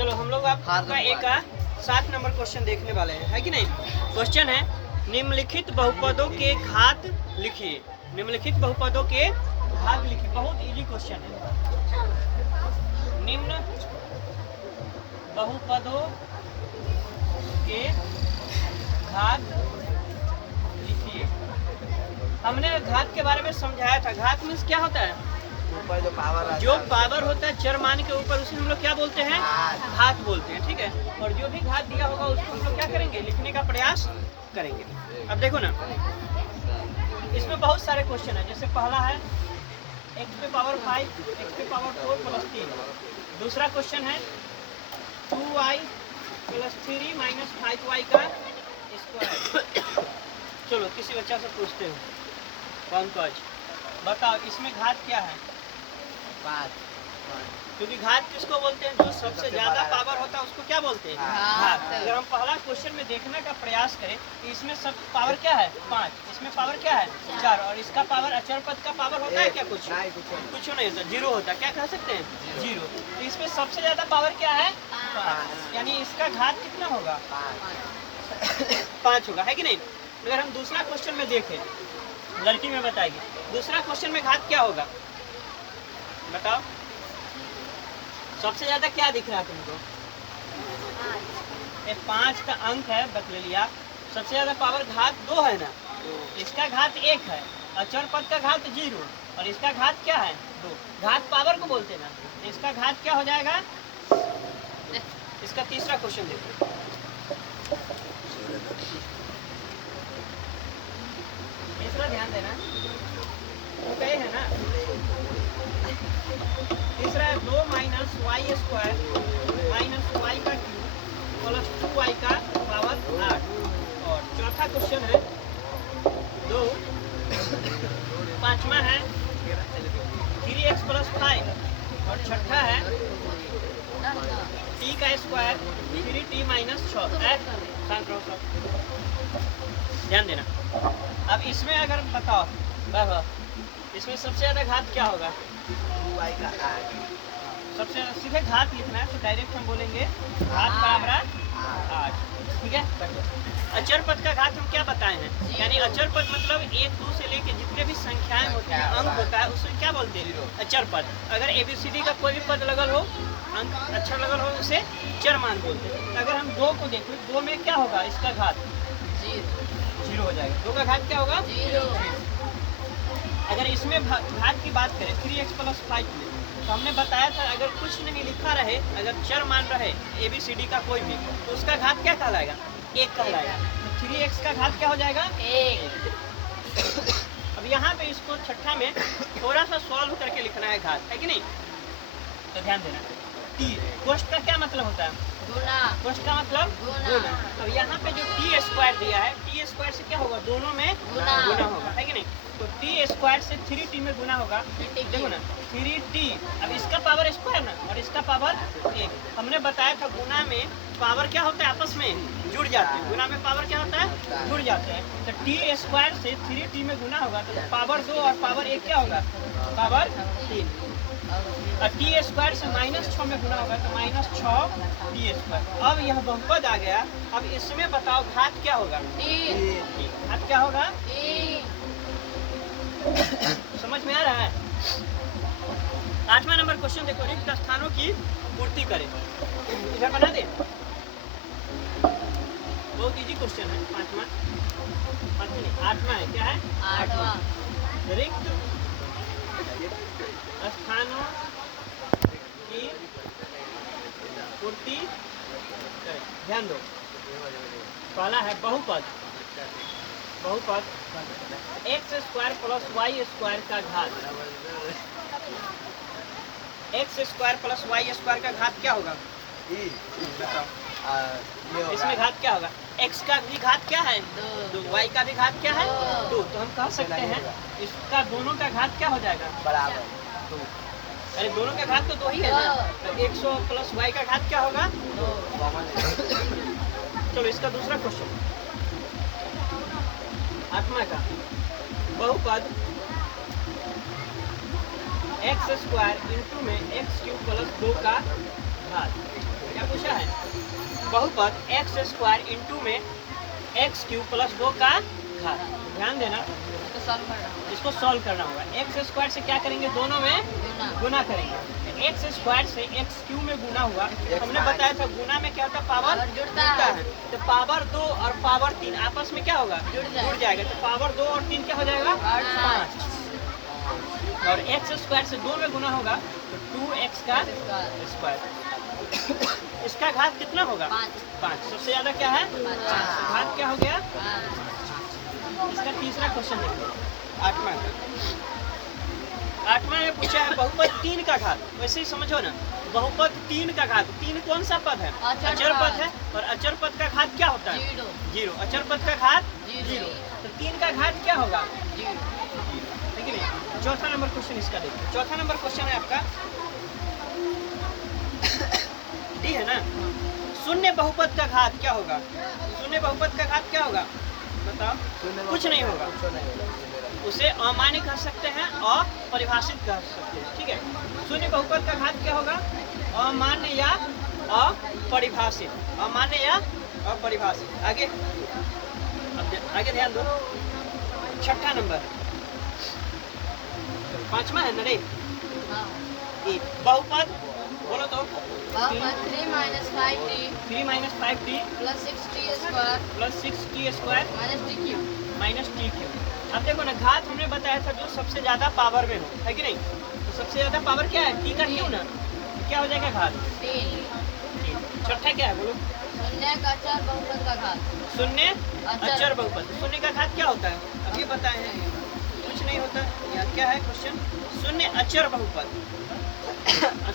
चलो हम लोग आपका एक 7 नंबर क्वेश्चन देखने वाले हैं, है कि नहीं। क्वेश्चन है निम्नलिखित बहुपदों के घात लिखिए। निम्नलिखित बहुपदों के घात लिखिए। बहुत इजी क्वेश्चन है। निम्न बहुपदों के घात लिखिए। हमने घात के बारे में समझाया था। घात मीन्स क्या होता है? ऊपर जो पावर होता है चर मान के ऊपर, उसे हम लोग क्या बोलते हैं? घात बोलते हैं, ठीक है। और जो भी घात दिया होगा उसको हम लोग क्या करेंगे? लिखने का प्रयास करेंगे। अब देखो ना, इसमें बहुत सारे क्वेश्चन है। जैसे पहला है x पे पावर 5 x पे पावर 4 प्लस 3। दूसरा क्वेश्चन है 2y प्लस 3 माइनस 5y का स्क्वायर। चलो किसी बच्चा से पूछते हैं, पंकज बताओ इसमें घात क्या है? 5। क्योंकि घात किसको बोलते हैं? जो सबसे ज्यादा पावर होता है उसको क्या बोलते हैं? घात। अगर हम पहला क्वेश्चन में देखने का प्रयास करें तो इसमें सब पावर क्या है? 5। इसमें पावर क्या है? 4। और इसका पावर अचर पद का पावर होता है क्या? कुछ नहीं होता, 0 होता। क्या कह सकते हैं? 0। तो इसमें सबसे ज्यादा पावर क्या है? 5। यानी इसका घात कितना होगा? 5 होगा, है कि नहीं। अगर हम दूसरा क्वेश्चन में देखें, लड़की में बताएगी दूसरा क्वेश्चन में घात क्या होगा? बताओ सबसे ज्यादा क्या दिख रहा है तुमको? 5 का अंक है, बता लिया। सबसे ज्यादा पावर घात 2 है ना, इसका घात 1 है। अचर पद का घात 0 और इसका घात क्या है? 2। घात पावर को बोलते हैं ना, इसका घात क्या हो जाएगा? इसका तीसरा क्वेश्चन देखो। तीसरा ध्यान देना, तो है ना तीसरा है 2 minus Y square minus Y का क्यूब प्लस 2y का पावर 8। और चौथा क्वेश्चन है 2। पांचवा है 3x प्लस 5। और छठा है t का स्क्वायर 3t माइनस 6। ध्यान देना। अब इसमें अगर बताओ इसमें सबसे ज्यादा घात क्या होगा? 2y का 8। सबसे सीधे घात लिखना है तो डायरेक्ट हम बोलेंगे घात बराबर 8, ठीक है। अचर पद का घात हम क्या बताए हैं? यानी अचर पद मतलब 1 2 से लेके जितने भी संख्याएं होती हैं, अंक होता है, उसे क्या बोलते हैं? अचर पद। अगर ABCD का कोई भी पद लगल हो, अंक अक्षर लगल हो, उसे चर मान बोलते हैं। अगर हम 2 को देखें, 2 में क्या होगा? इसका घात 0 हो जाएगा। 2 का घात क्या होगा? 0। अगर इसमें घात की बात करें 3x प्लस 5 में, तो हमने बताया था अगर कुछ नहीं लिखा रहे, अगर चर मान रहे ABCD का कोई भी, तो उसका घात क्या कहलाएगा? 1 कहलाएगा। तो 3x का घात क्या हो जाएगा? 1। अब यहाँ पे इसको छठा में थोड़ा सा सॉल्व करके लिखना है घात, है कि नहीं। तो ध्यान देना, कोष्ट का क्या मतलब होता है? गुना। कोष्ट का मतलब गुना। अब यहाँ पे जो t स्क्वायर दिया है, t स्क्वायर से क्या होगा? दोनों में गुना होगा, है कि नहीं। तो t स्क्वायर से 3t में गुना होगा। देखो ना 3t, अब इसका पावर स्क्वायर ना और इसका पावर 1। हमने बताया था गुना में पावर क्या होता है? आपस में जुड़ जाते हैं। गुना में पावर क्या होता है? जुड़ जाते हैं। तो t स्क्वायर से 3t में गुना होगा तो पावर 2 और पावर 1 क्या होगा? पावर 3। और टी स्क्वायर से -6 में गुना होगा तो -6 टी स्क्वायर। अब यह बहुपद आ गया। अब इसमें बताओ घात क्या होगा? घात क्या होगा? समझ में आ रहा है? 8वां नंबर क्वेश्चन देखो, रिक्त स्थानों की पूर्ति करें। इधर बना दे, बहुत इजी क्वेश्चन है। 8वां है, क्या है? 8वां। रिक्त स्थानों की पूर्ति करें। ध्यान दो, पहला है बहुपद x square plus Y square का घात। x square plus Y square का घात क्या होगा? इसमें घात क्या होगा? x का भी घात क्या है? 2। y का भी घात क्या है? 2। तो हम कह सकते हैं इसका दोनों का घात क्या हो जाएगा? बराबर 2। अरे दोनों का घात तो 2 ही है ना। तो 100 प्लस y का घात क्या होगा? 2। चलो इसका दूसरा क्वेश्चन 8वां का, बहुपद x स्क्वायर इंटू में x क्यूब प्लस 2 का घात। क्या पूछ है बहुपद एक्स स्क्वायर इंटू में एक्स क्यूब प्लस 2 का घात। ध्यान देना, इसको सॉल्व करना होगा। एक्स स्क्वायर से क्या करेंगे, दोनों में गुना करेंगे। एक्स स्क्वायर से एक्स क्यूब में गुना हुआ, हमने बताया था गुना में क्या होता है, पावर जुड़ता है। तो पावर 2 और पावर 3 आपस में क्या होगा, जुड़ जाएगा। तो पावर 2 और 3 क्या हो जाएगा, 5। और एक्स स्क्वायर से 2 में गुना होगा तो 2x का स्क्वायर। इसका घात कितना होगा, 5। सबसे ज्यादा क्या है, 5। घात क्या हो गया। इसका तीसरा क्वेश्चन देखिए, 8वां में पूछा है बहुपद 3 का घात। वैसे ही समझो ना, बहुपद 3 का घात। 3 कौन सा पद है, अचर पद है। और अचर पद का घात क्या होता है, 0। अचर पद का घात 0। तो 3 का घात क्या होगा, 0। ठीक है। चौथा नंबर क्वेश्चन इसका देखिए। चौथा नंबर क्वेश्चन है आपका डी है ना, शून्य बहुपद का घात क्या होगा। शून्य बहुपद का घात क्या होगा, बताओ। कुछ नहीं होगा, उसे अमान्य कह सकते हैं और परिभाषित कह सकते हैं। ठीक है, शून्य बहुपद का घात क्या होगा, अमान्य या अपरिभाषित। अमान्य या अपरिभाषित। आगे आगे ध्यान दो। छठा नंबर, 5वां है ना रे, बहुपद बोलो तो। 3 minus 5t 3 minus 5t plus 6t square plus 6t square minus t cube। Minus T cube. अब देखो ना, घात हमने बताया था जो सबसे ज्यादा पावर में हो, है कि नहीं। तो सबसे ज्यादा पावर क्या है, टी का क्यूब ना। तो क्या हो जाएगा घात 3। छठा क्या है बोलो, शून्य का अचर बहुपद का घात। शून्य अचर बहुपद। शून्य का घात क्या होता है, अभी बताए हैं, कुछ नहीं होता। यहाँ क्या है क्वेश्चन, शून्य अचर बहुपद।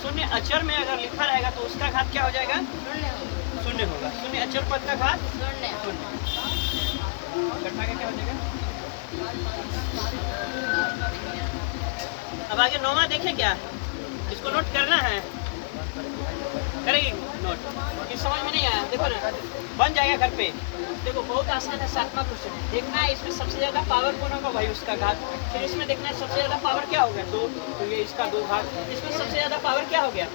शून्य अचर में अगर लिखा रहेगा तो उसका घात क्या हो जाएगा, शून्य होगा। शून्य अचर पद का घात शून्य। छठा का क्या हो जाएगा। अब आगे 9वां देखें क्या, इसको नोट करना है, करेंगे नोट। कि समझ में नहीं आया, देखो ना, बन जाएगा घर पे। देखो बहुत आसान है, 7वां क्वेश्चन है। देखना है इसमें सबसे ज्यादा पावर कौन होगा, भाई उसका घात। फिर इसमें देखना है सबसे ज्यादा पावर क्या हो गया, 2, तो ये इसका 2 घात। इसमें सबसे ज्यादा पावर क्या हो गया,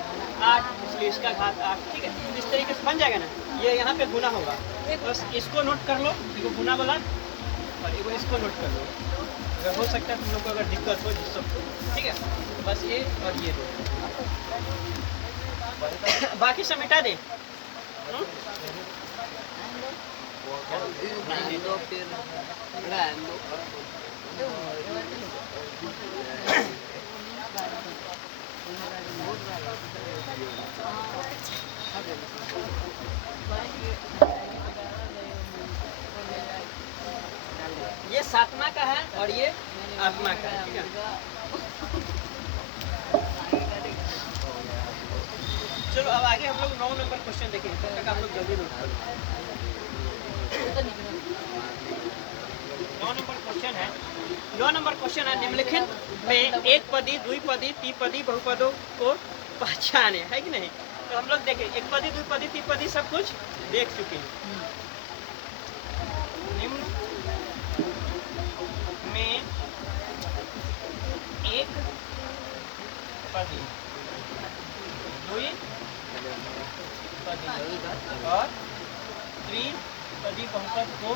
8, इसलिए इसका घात 8। ठीक है, इस तरीके से बन जाएगा ना। ये यहाँ पे गुना होगा, बस इसको नोट कर लो, देखो गुना वाला, और एगो इसको नोट कर लो। अगर हो सकता है तुम लोग को अगर दिक्कत हो जिस सबको, ठीक है, बस ये और ये दो। बाकी सब मिटा दे। ये 7वां का है और ये 8वां का है। ठीक है, चलो अब आगे हम लोग 9 नंबर क्वेश्चन देखेंगे, तब तक आप लोग जल्दी नोट करो। 9 नंबर क्वेश्चन है, 9 नंबर क्वेश्चन है, निम्नलिखित में एक पदी, द्विपदी, त्रिपदी बहुपदों को पहचाने, है कि नहीं। तो हम लोग देखें, एक पदी, द्विपदी, त्रिपदी सब कुछ देख चुके हैं। निम्न में एक पदी, द्विपदी और त्रिपदी बहुपद को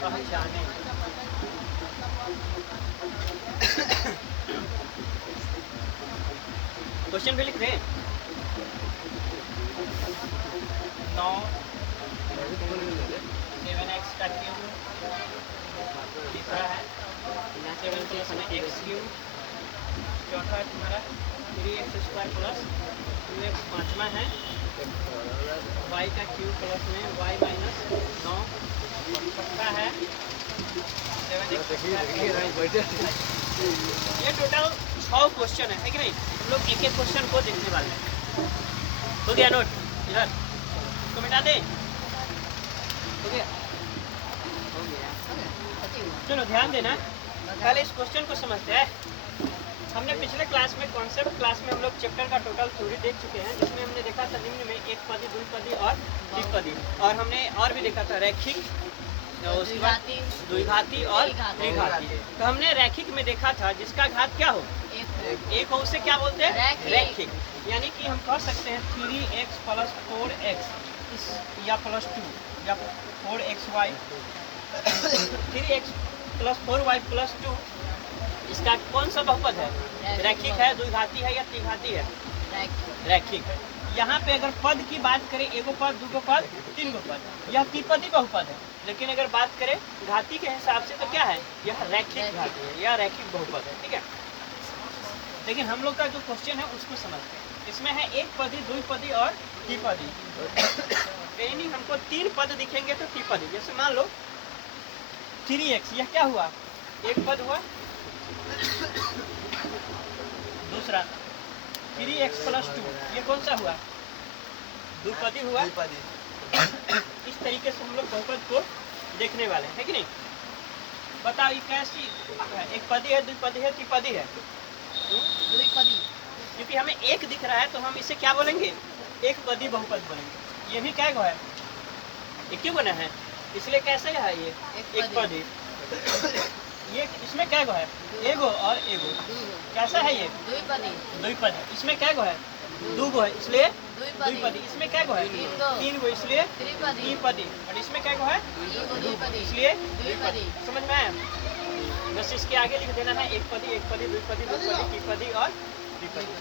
पहचाने। क्वेश्चन भी लिख रहे हैं। 9 7x का क्यूब, तीसरा है 7 प्लस में x क्यूब, चौथा है तुम्हारा 3x स्क्वायर प्लस 2x, 5वां है y का क्यूब प्लस में y माइनस 9, और छठा है 7x। ये टोटल 6 क्वेश्चन है कि नहीं। हम लोग एक एक क्वेश्चन को देखने वाले हैं। हो गया नोट, इधर तो मिटा दे, हो गया। चलो ध्यान देना, पहले इस क्वेश्चन को समझते हैं। हमने पिछले क्लास में, कॉन्सेप्ट क्लास में हम लोग चैप्टर का टोटल थ्योरी देख चुके हैं, जिसमें हमने देखा था निम्न में एक पदी, द्विपदी और त्रिपदी, और हमने और भी देखा था रैखिक और उसके बाद द्विघाती, द्विघाती और त्रिघाती। त्रिघाती। तो हमने रैखिक में देखा था जिसका घात क्या हो, एक हो, उसे क्या बोलते हैं, रैखिक। रैखिक। यानी कि हम कह सकते हैं 3x + 4x या +2 या 4xy 3x + 4y + 2 इसका कौन सा बहुपद है, रैखिक है, द्विघाती है या त्रिघाती है, रैखिक। रैखिक। यहाँ पे अगर पद की बात करें, एगो पद, दूगो पद, तीन गो पद, यह त्रिपदी बहुपद है। लेकिन अगर बात करें घाती के हिसाब से तो क्या है, यह रैखिक घाती है या रैखिक बहुपद है। ठीक है, लेकिन हम लोग का जो क्वेश्चन है उसको समझते हैं। इसमें है एक पदी, द्विपदी और त्रिपदी। यानी हमको तीन पद दिखेंगे तो त्रिपदी। जैसे मान लो 3x, यह क्या हुआ, एक पद हुआ। दूसरा 3x + 2, ये कौन सा हुआ, द्विपदी हुआ। द्विपदी। इस तरीके से हम लोग बहुपद को देखने वाले हैं, है कि नहीं। बताओ ये कैसी है, एक पदी है, द्विपदी है, त्रिपदी है। द्विपदी। क्योंकि हमें एक दिख रहा है तो हम इसे क्या बोलेंगे, एक पदी बहुपद बोलेंगे। ये भी क्या है, ये क्यों बना है, इसलिए कैसे है ये एक पदी। ये इसमें क्या है, एगो और एगो, कैसा है ये द्विपदी। द्विपदी। इसमें क्या है, दूगो है, इसलिए द्विपदी। द्विपदी। इसमें क्या है, तीन गो, इसलिए त्रिपदी। त्रिपदी। और इसमें क्या है, द्विपदी। इसलिए द्विपदी। समझ में आया। बस इसके आगे लिख देना है एक पदी, द्विपदी, त्रिपदी और त्रिपदी।